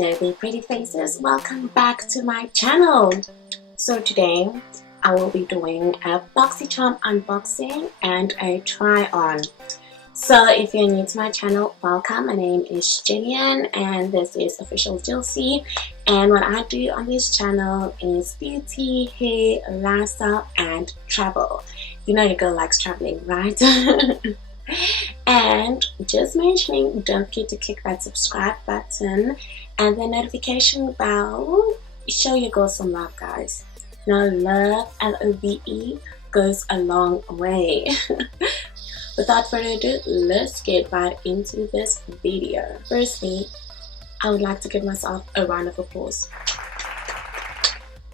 Hello there pretty faces, welcome back to my channel. So today I will be doing a Boxycharm unboxing and a try on. So if you're new to my channel, welcome. My name is Jillian and this is Official Jilcy, and what I do on this channel is beauty, hair, lifestyle and travel. You know your girl likes traveling, right? And just mentioning, don't forget to click that subscribe button and the notification bell. Show your girl some love, guys. You know, love, L-O-V-E, goes a long way. Without further ado, let's get right into this video. Firstly, I would like to give myself a round of applause.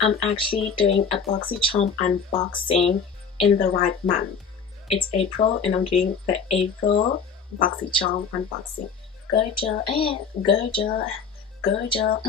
I'm actually doing a Boxycharm unboxing in the right month. It's April and I'm doing the April Boxycharm unboxing. Go Jill, go Jill, go Jill,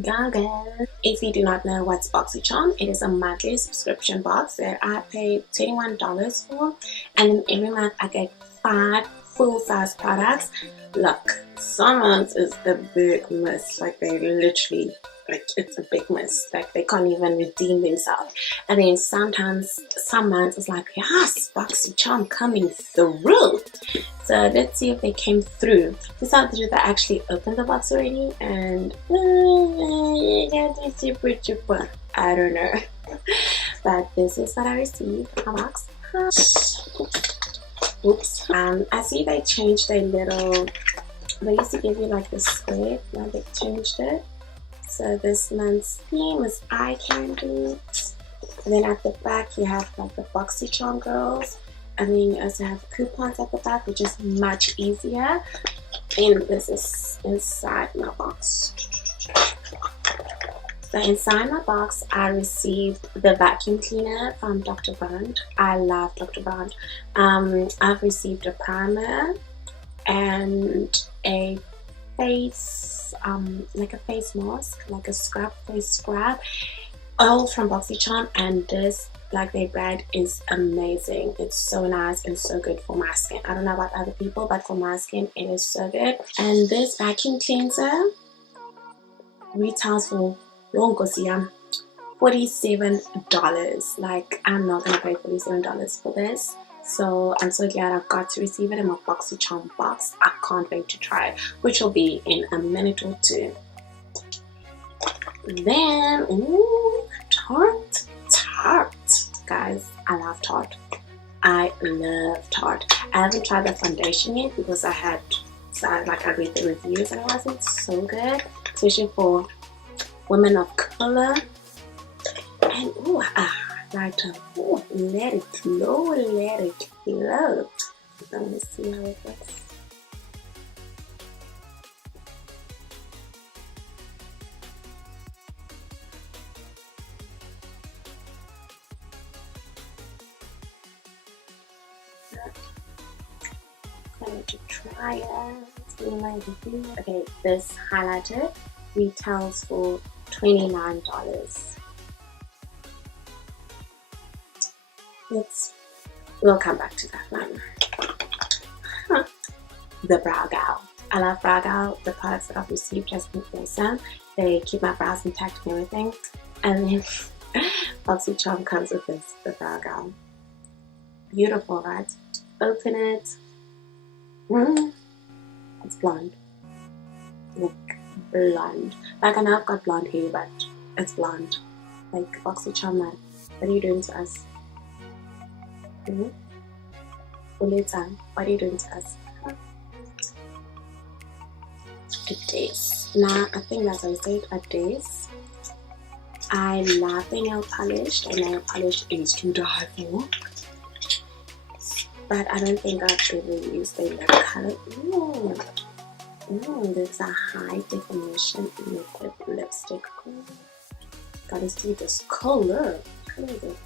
gaga. If you do not know what's Boxycharm, it is a monthly subscription box that I paid $21 for, and then every month I get 5 full-size products. Look, some months is a big miss, like they literally, like it's a big miss, like they can't even redeem themselves. And then sometimes some months it's like, yes, Boxycharm coming through. So let's see if they came through. This out the I actually opened the box already, and I don't know. But this is what I received. A box. Oops. I see they changed their little. They used to give you like this square. Now they changed it. So this month's theme is eye candy. And then at the back you have like the Boxycharm girls. And then you also have coupons at the back, which is much easier. And this is inside my box. So inside my box I received the vacuum cleaner from Dr. Brandt. I love Dr. Brandt. I've received a primer and a face, like a face mask, like a face scrub, all from Boxycharm. And this, like their brand, is amazing. It's so nice and so good for my skin. I don't know about other people, but for my skin it is so good. And this vacuum cleanser retails for $47. Like, I'm not gonna pay $47 for this. So I'm so glad I got to receive it in my Boxycharm box. I can't wait to try it, which will be in a minute or two. Then, ooh, Tarte. Guys, I love Tarte. I love Tarte. I haven't tried the foundation yet because I read the reviews and it wasn't so good, especially for women of color. And ooh, right, ooh, let it flow, let it flow. Let me see how it looks. Going to try it. See my review. Okay, this highlighter retails for $29. We'll come back to that one. The Browgal. I love Browgal. The products that I've received has been awesome. They keep my brows intact and everything. And then Boxycharm comes with this, the Browgal. Beautiful, right? Open it. It's blonde. Like blonde. Like, I know I've got blonde hair, but it's blonde. Like Boxycharm, what are you doing to us? What are you doing to us? Adesse. Now, I think that's how I say it, Adesse. I love the nail polish. The nail polish is to die for. But I don't think I've ever used the lip color. There's a high definition liquid lipstick. Gotta see this color. What color is it?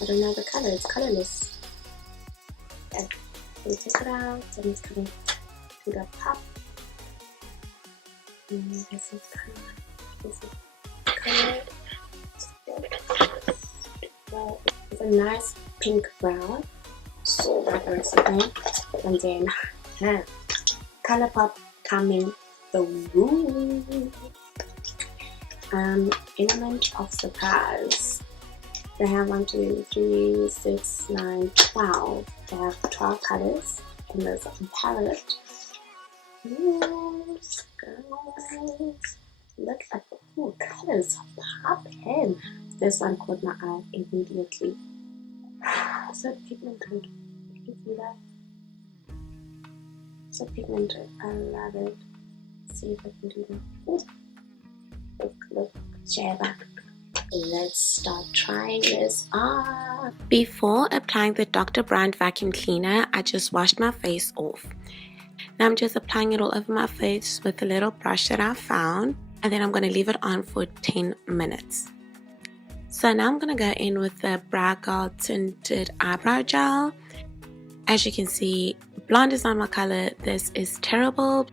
I don't know the color. It's colorless. Okay, we take it out. And it's coming to the pop. This is color. This is colored. Well, it's a nice pink brown. So that was something. And then ColourPop coming the room. Element of surprise. They have 1, 2, 3, 6, 9, 12. They have 12 colors in this palette. Yes, guys. Look at the colors popping. This one caught my eye immediately. So pigmented. You can see that? So pigmented. I love it. Let's see if I can do that. Look, share that. Let's start trying this on. Before applying the Dr. Brandt vacuum cleaner, I just washed my face off. Now I'm just applying it all over my face with a little brush that I found, and then I'm going to leave it on for 10 minutes. So now I'm going to go in with the Browgal Tinted Eyebrow Gel. As you can see, blonde is not my color. This is terrible.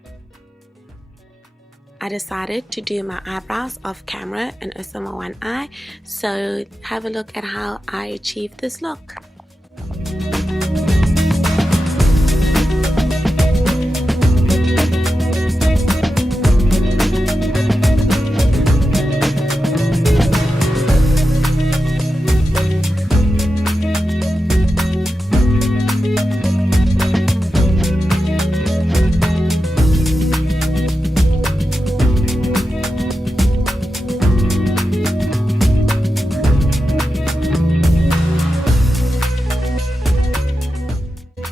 I decided to do my eyebrows off camera and also my one eye, so have a look at how I achieved this look.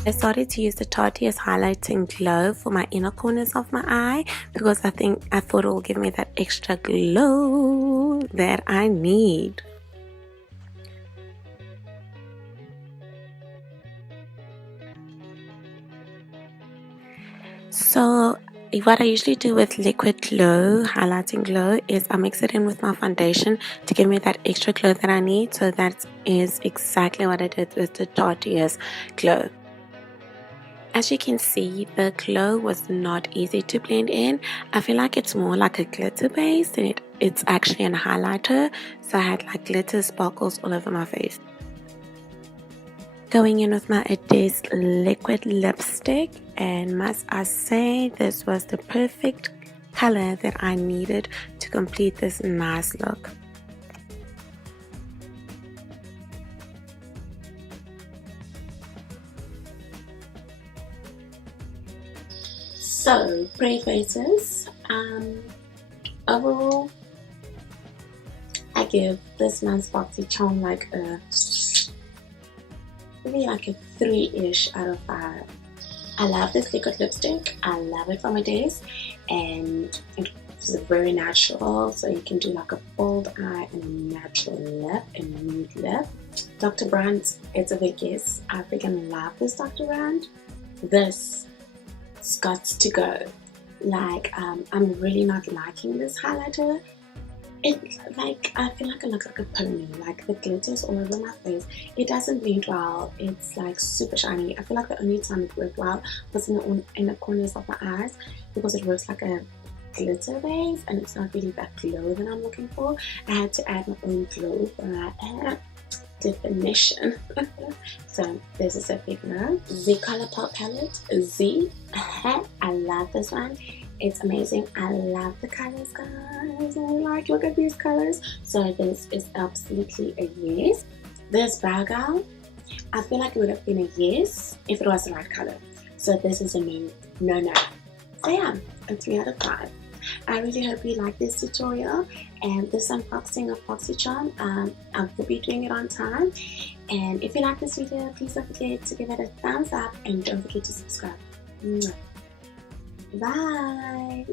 I started to use the Tarties highlighting glow for my inner corners of my eye because I thought it will give me that extra glow that I need. So what I usually do with liquid glow, highlighting glow, is I mix it in with my foundation to give me that extra glow that I need. So that is exactly what I did with the Tarties glow. As you can see, the glow was not easy to blend in. I feel like it's more like a glitter base than it's actually a highlighter. So I had like glitter sparkles all over my face. Going in with my Adesse liquid lipstick, and must I say, this was the perfect color that I needed to complete this nice look. So, pretty faces. Overall, I give this month's Boxycharm like maybe like a 3-ish out of 5. I love this liquid lipstick. I love it from Adesse, and it's very natural. So you can do like a bold eye and a natural lip and nude lip. Dr. Brandt, it's a big yes. I freaking love this Dr. Brandt. This got to go. Like I'm really not liking this highlighter. I feel like I look like a pony. Like the glitters all over my face. It doesn't blend well. It's like super shiny. I feel like the only time it worked well was in the corners of my eyes, because it works like a glitter base and it's not really that glow that I'm looking for. I had to add my own glow for that definition. So this is a big no. The ColourPop palette, Z. I love this one. It's amazing. I love the colors, guys. Like, look at these colors. So this is absolutely a yes. This Browgal, I feel like it would have been a yes if it was the right color. So this is a no. So yeah, a 3 out of 5. I really hope you like this tutorial and this unboxing of Boxycharm. I will be doing it on time. And if you like this video, please don't forget to give it a thumbs up and don't forget to subscribe. Bye.